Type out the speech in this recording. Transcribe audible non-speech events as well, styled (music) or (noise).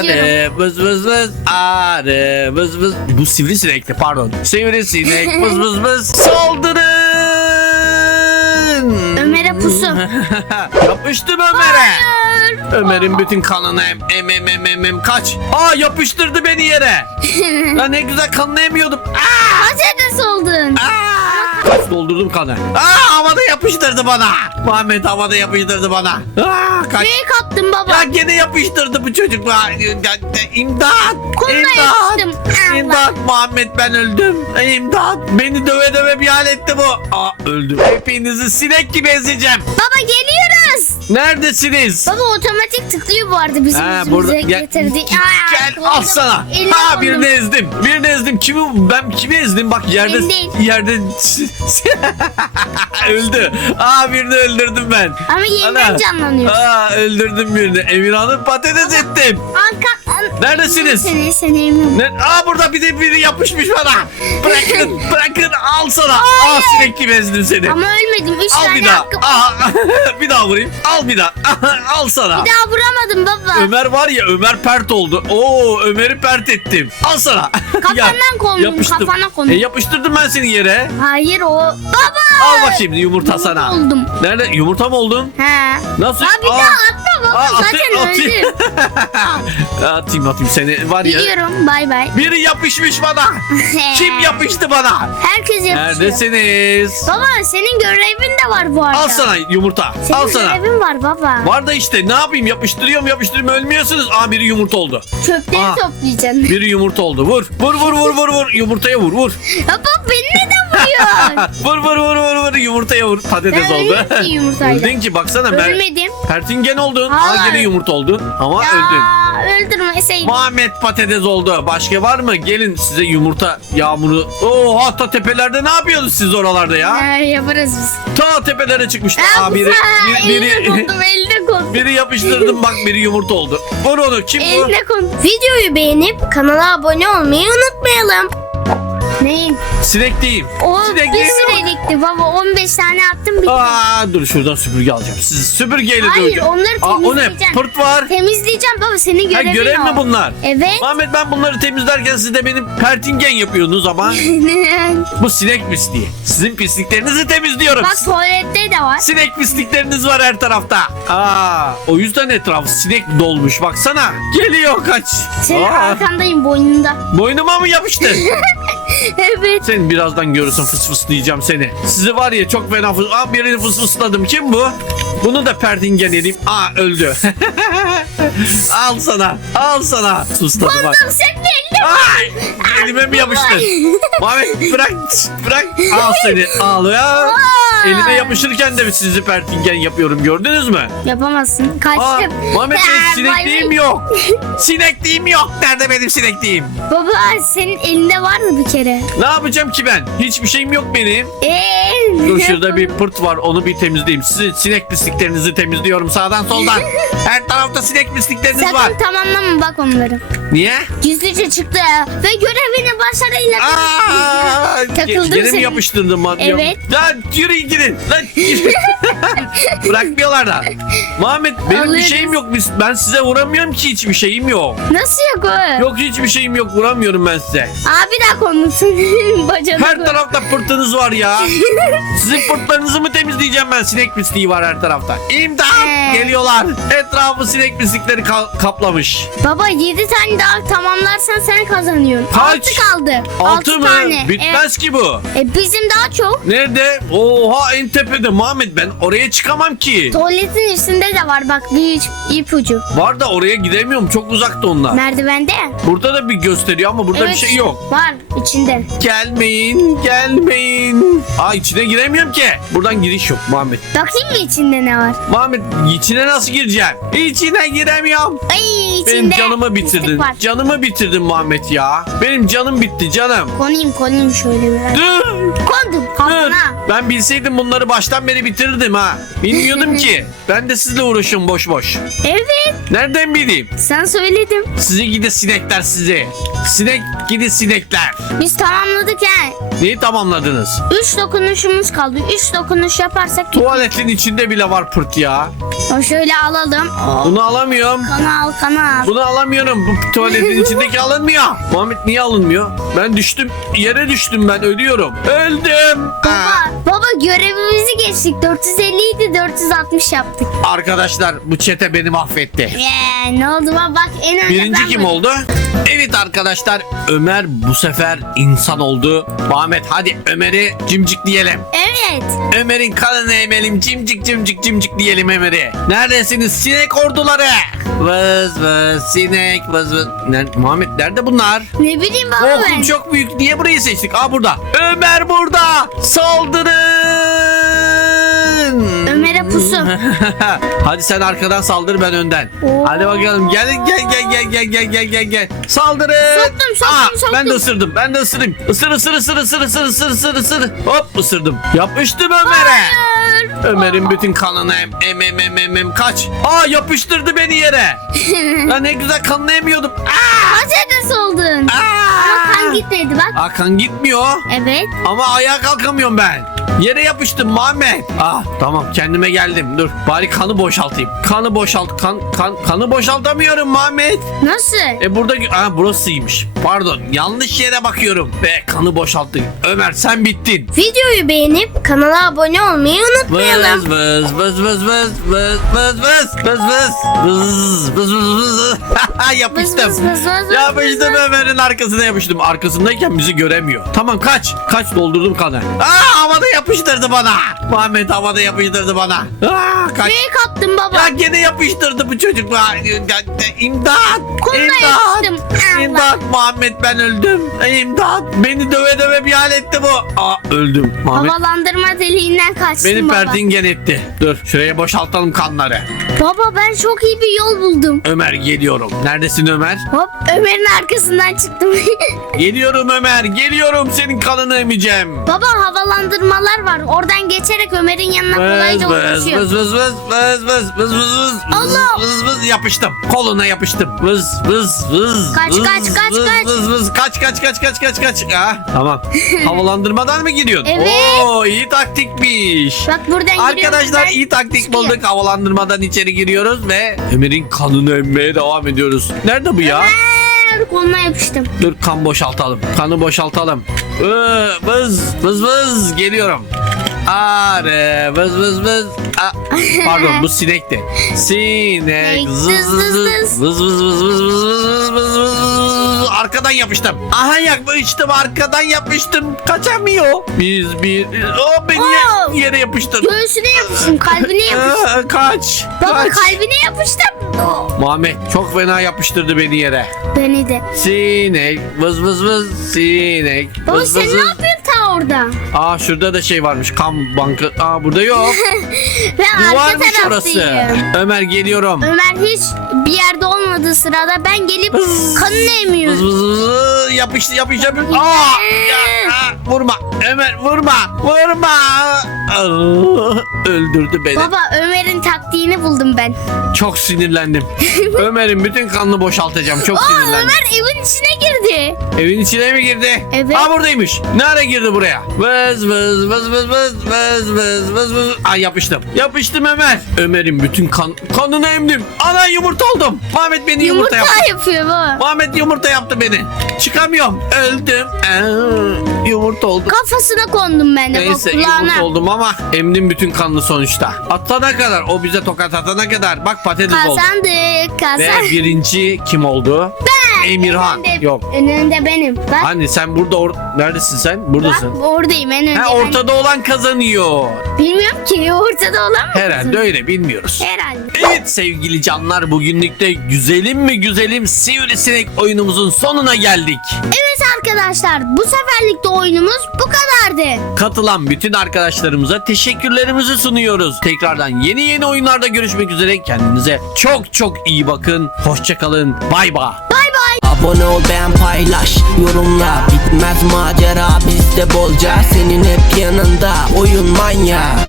Arı vız vız vız arı vız vız. Bu sivrisinekti pardon. Sivrisinek (laughs) vız vız vız saldırın. Ömer'e pusu. (laughs) Yapıştım Ömer'e. Ömer'in bütün kanını em em em em em, em. kaç. Aa yapıştırdı beni yere. (laughs) Ya ne güzel kanını emiyordum. Aa! Patates oldun. Aa! Kaç doldurdum kanı. Aa havada yapıştırdı bana. Muhammed havada yapıştırdı bana. Aa kaç. Büyük attım baba. Ya gene yapıştırdı bu çocuk. Ya, ya, İmdat. Koluna İmdat. yapıştım. Allah. İmdat Muhammed ben öldüm. İmdat. Beni döve döve bir hal etti bu. Aa öldüm. Hepinizi sinek gibi ezeceğim. Baba geliyoruz. Neredesiniz? Baba otomatik tıklıyor bu arada bizim Ha, burada gel, getirdi. Aa, gel al sana. Ha birini ezdim. Birini ezdim. Kimi ben kimi ezdim? Bak yerde yerde (laughs) öldü. Aa birini öldürdüm ben. Ama yeniden Ana. canlanıyor. Aa öldürdüm birini. Emirhan'ı patates ettim. Anka, an, Neredesiniz? Seni eminim. Ne? Aa burada bir de biri yapışmış bana. Bırakın (laughs) bırakın al sana. Aa sinek gibi ezdim seni. Ama ölmedim. Üç Al tane bir daha. hakkım. Aa, (laughs) bir daha vurayım. Al bir daha. (laughs) al sana. Bir daha vuramadım baba. Ömer var ya Ömer pert oldu. Oo Ömer'i pert ettim. Al sana. Kafandan kondum, yapıştım. kafana kondum. E, yapıştırdım ben seni yere. Hayır o. Baba. Al bakayım yumurta sana. Oldum. Nerede? Yumurta mı oldun? He. Nasıl? Ya bir Aa. daha atma baba. Aa, Zaten atayım, öldüm. Atayım atayım seni var ya. Biliyorum. Bay bay. Biri yapışmış bana. (laughs) Kim yapıştı bana? Herkes yapışıyor. Neredesiniz? Baba senin görevin de var bu arada. Al sana yumurta. Senin Al sana. görevin var baba. Var da işte ne yapayım yapıştırıyorum yapıştırıyorum ölmüyorsunuz. Aa biri yumurta oldu. Çöpleri Aa. toplayacaksın. Biri yumurta oldu. Vur. Vur vur vur vur vur. Yumurtaya vur vur. Baba beni neden vuruyorsun? (laughs) vur vur vur vur vur. Yumurtaya vur. Patates Ben oldu. ölmedim ki yumurtayla. Öldün ki baksana. Ben... Ölmedim. Pertingen oldun. Aa Hayır. gene yumurta oldun. Ama öldün. Ya öldürmeseydin. Muhammed patates oldu. Başka var mı? Gelin size yumurta yağmuru. Oo hatta tepelerde ne yapıyorsunuz siz oralarda ya? Ha, yaparız biz. Ta tepelere çıkmıştı. Ha, Aa biri, biri, biri, kondum eline kondum. biri yapıştırdım bak biri yumurta oldu. Vur onu. Kim bu? Eline kondum. Videoyu beğenip kanala abone olmayı unutmayalım. Neyin? Sinek değil. O Sinek bir mi? sürelikti baba 15 tane attım bitti. Aa dur şuradan süpürge alacağım. Siz süpürgeyle Hayır, döveceğim. onları Aa, o ne? temizleyeceğim. Pırt var. Temizleyeceğim baba senin Ha, görevin görev mi bunlar? Evet. Muhammed ben bunları temizlerken siz de benim pertingen yapıyorsunuz ama (laughs) bu sinek pisliği. Sizin pisliklerinizi temizliyorum. Bak tuvalette de var. Sinek pislikleriniz var her tarafta. Aa, o yüzden etraf sinek dolmuş baksana. Geliyor kaç. Senin Aa, arkandayım boynunda. boynuma mı yapıştı? (laughs) evet. Sen birazdan görürsün fıs fıslayacağım seni. Sizi var ya çok fena fıs... Aa birini fıs fısladım. Kim bu? Bunu da pertingen edeyim. Aa öldü. (laughs) al sana. Al sana. Fısladı bak. Kondum sen belli. Ay, elime mi yapıştı? (laughs) Muhammed bırak bırak. Al seni. Al ya. Elime yapışırken de sizi pertingen yapıyorum gördünüz mü? Yapamazsın. Aa, Kaçtım. Muhammed Ha, benim bay sinekliğim bay. yok. (laughs) Sinekliğim yok. Nerede benim sinekliğim? Baba senin elinde var mı bir kere? Ne yapacağım ki ben? Hiçbir şeyim yok benim. Eee. Dur şurada bir pırt var onu bir temizleyeyim. Sizin sinek pisliklerinizi temizliyorum sağdan soldan. (laughs) Her tarafta sinek pislikleriniz var. Sakın tamamlama bak onları. Niye? Gizlice çıktı ve görevini başarıyla Aa, Takıldım ge- gene mi senin. yapıştırdın lan? Evet. Lan yürüyün gidin. Lan yürü. (laughs) Bırakmıyorlar da. Muhammed benim bir şeyim yok. Biz- Ben size vuramıyorum ki hiçbir şeyim yok. Nasıl yok o? Yok hiçbir şeyim yok vuramıyorum ben size. Abi daha konuşsun. (laughs) Bacana Her tarafta pırtınız var ya. (laughs) Sizin pırtlarınızı mı temizleyeceğim ben? Sinek pisliği var her tarafta. İmdat! Ee. Geliyorlar. Etrafı sinek pislikleri ka- kaplamış. Baba 7 tane daha tamamlarsan sen kazanıyorsun. Kaç? 6 kaldı. Altı mı? tane. Bitmez ki bu. E, e, bizim daha çok. Nerede? Oha en tepede Muhammed ben oraya çıkamam ki. Tuvaletin üstünde de var bak bir iç- ipucu. Var da oraya gidemiyorum. Çok uzakta onlar. Merdivende. Burada da bir gösteriyor ama burada bir şey yok. Var içinde. Gelmeyin, gelmeyin. Aa içine giremiyorum ki. Buradan giriş yok Muhammed. Bakayım mı içinde ne var? Muhammed içine nasıl gireceğim? İçine giremiyorum. Ay içinde. Benim canımı pislik bitirdin. Var. Canımı bitirdin Muhammed ya. Benim canım bitti canım. Konayım konayım şöyle biraz. Dur. Kondum Dur. kafana. Ben bilseydim bilseydim bunları baştan beri bitirirdim ha. Bilmiyordum ki. (laughs) Ben de sizle uğraşıyorum boş boş. Evet Nereden bileyim? sen söyledim. Sizi gidi sinekler sizi. Sinek gidi sinekler. Biz tamamladık ha. Neyi tamamladınız? Üç dokunuşumuz kaldı. Üç dokunuş yaparsak Tuvaletin içinde bile var pırt ya. o şöyle alalım. Bunu alamıyorum. Kana al kana al. Bunu alamıyorum. Bu tuvaletin (laughs) içindeki alınmıyor. Muhammed niye alınmıyor? Ben düştüm. Yere düştüm ben. Ölüyorum. Öldüm. Aa. Baba, baba görevimizi geçtik. 450 idi 460 yaptık. Arkadaşlar bu çete beni mahvetti. Yeah, ne oldu baba bak en önce Birinci ben kim varım. oldu? Evet arkadaşlar Ömer bu sefer insan oldu. Muhammed hadi Ömer'i cimcik diyelim. Evet. Ömer'in kanını emelim cimcik cimcik cimcik diyelim Ömer'i. Neredesiniz sinek orduları? Vız vız sinek vız vız. Ner- Muhammed nerede bunlar? Ne bileyim baba ben. çok büyük. Niye burayı seçtik? Aa burada. Ömer burada. Saldırın. Ömer'e pusu. (laughs) Hadi sen arkadan saldır ben önden. Oo. Hadi bakalım. Gel gel gel gel gel gel gel gel gel. Saldırın. Soktum, soktum, Aa, soktum. Ben de ısırdım. Ben de ısırayım. Isır ısır ısır ısır ısır ısır ısır ısır. Hop ısırdım. Yapıştım Ömer'e. Ömer'in bütün kanını em em em em em em kaç. Aa yapıştırdı beni yere. (laughs) Ya ne güzel kanını emiyordum. Aa! Patates oldun. Aa! Ama kan gitmedi bak. Aa, kan gitmiyor. Evet. Ama ayağa kalkamıyorum ben. Yere yapıştım Muhammed. Ah tamam kendime geldim. Dur bari kanı boşaltayım. Kanı boşalt. Kan, kan, kanı boşaltamıyorum Muhammed. Nasıl? E burada ah burasıymış. Pardon yanlış yere bakıyorum. Ve kanı boşalttık. Ömer sen bittin. Videoyu beğenip kanala abone olmayı unutmayalım. Vız vız vız vız vız vız vız vız vız vız vız vız vız vız yapıştım. Vız vız vız vız vız Yapıştım vız. Ömer'in arkasına yapıştım. Arkasındayken bizi göremiyor. Tamam kaç. Kaç doldurdum kanı. Aa havada yapıştırdı bana. Muhammed havada yapıştırdı bana. Aa kaç. Fake attım baba. Ya gene yapıştırdı bu çocuk. Aa, İmdat. Koluna İmdat. yapıştım. Allah. İmdat Muhammed ben öldüm. İmdat. Beni döve döve bir hal etti bu. Aa öldüm. Muhammed Havalandırma deliğinden kaçtım beni baba. pertingen etti. Dur şuraya boşaltalım kanları. Baba ben çok iyi bir yol buldum. Ömer geliyorum. Neredesin Ömer? Hop Ömer'in arkasından çıktım. (laughs) Geliyorum Ömer. Geliyorum senin kanını emeceğim. baba havalandırmalar var. Oradan geçerek Ömer'in yanına kolayca Vız ulaşıyor. vız vız vız vız vız vız vız vız Allah! vız vız yapıştım. Koluna yapıştım. Vız vız vız. Kaç, vız, kaç, kaç, vız, kaç. Vız vız kaç kaç kaç kaç kaç kaç. Ah, tamam. Havalandırmadan mı gidiyorsun? Evet. Oo iyi taktikmiş. Bak buradan Arkadaşlar giriyorum iyi taktik çıkıyor. bulduk. Havalandırmadan içeri giriyoruz ve Ömer'in kanını emmeye devam ediyoruz. Nerede bu ya? Ömer koluna yapıştım. Dur kan boşaltalım. Kanı boşaltalım. Ee, vız vız vız geliyorum. Are vız vız vız. Aa, pardon bu sinekti. Sinek vız vız vız vız vız vız vız vız vız vız vız vız arkadan yapıştım. Aha yapıştım arkadan yapıştım. Kaçamıyor. Biz bir o beni Oh! yere yapıştır. Göğsüne yapıştım. Kalbine yapıştım. Aa, kaç. Baba kaç. kalbine yapıştım. Muhammed çok fena yapıştırdı beni yere. Beni de. Sinek vız vız vız sinek Baba vız sen vız ne yapıyorsun orada? Aa şurada da şey varmış kan bankı. Aa burada yok. (laughs) Ben arka Duvarmış orası. taraftayım. Ömer geliyorum. Ömer hiç bir yerde olmadığı sırada ben gelip kanını emiyorum. vız yapıştı yapıştı yapıştı. Aa, ya, aa, vurma Ömer vurma vurma. Aa, öldürdü beni. Baba Ömer'in taktiğini buldum ben. Çok sinirlendim. (laughs) Ömer'in bütün kanını boşaltacağım. Çok Aa sinirlendim. Ömer evin içine girdi. Evin içine mi girdi? Evet. Aa buradaymış. Nereye girdi buraya? Vız vız vız vız vız vız vız vız vız. Aa yapıştım. Yapıştım Ömer. Ömer'in bütün kan kanını emdim. Ana yumurta oldum. Muhammed beni yumurta, Yumurta yaptı. yapıyor baba. Muhammed yumurta yaptı beni. Çıkamıyorum. Öldüm. Aa, yumurta oldum. Kafasına kondum ben de bak Neyse yumurta oldum ama emdim bütün kanını sonuçta. Atana kadar o bize tokat atana kadar bak patates oldu. Kazandık Ve kazandık. birinci kim oldu? Emirhan. Önünde- Yok. Önünde benim. Bak, Hani sen burada or- neredesin sen? bak Buradasın. oradayım en önde. Ha ben. ortada olan kazanıyor. Bilmiyorum ki ortada olan mı? Herhalde öyle bilmiyoruz. Herhalde. Evet sevgili canlar bugünlük de güzelim mi güzelim sivrisinek oyunumuzun sonuna geldik. Evet arkadaşlar bu seferlik de oyunumuz bu kadardı. Katılan bütün arkadaşlarımıza teşekkürlerimizi sunuyoruz. Tekrardan yeni yeni oyunlarda görüşmek üzere. Kendinize çok çok iyi bakın. Hoşçakalın. Bay bay. Bay bay. Abone ol beğen paylaş yorumla Bitmez macera bizde bolca Senin hep yanında oyun manya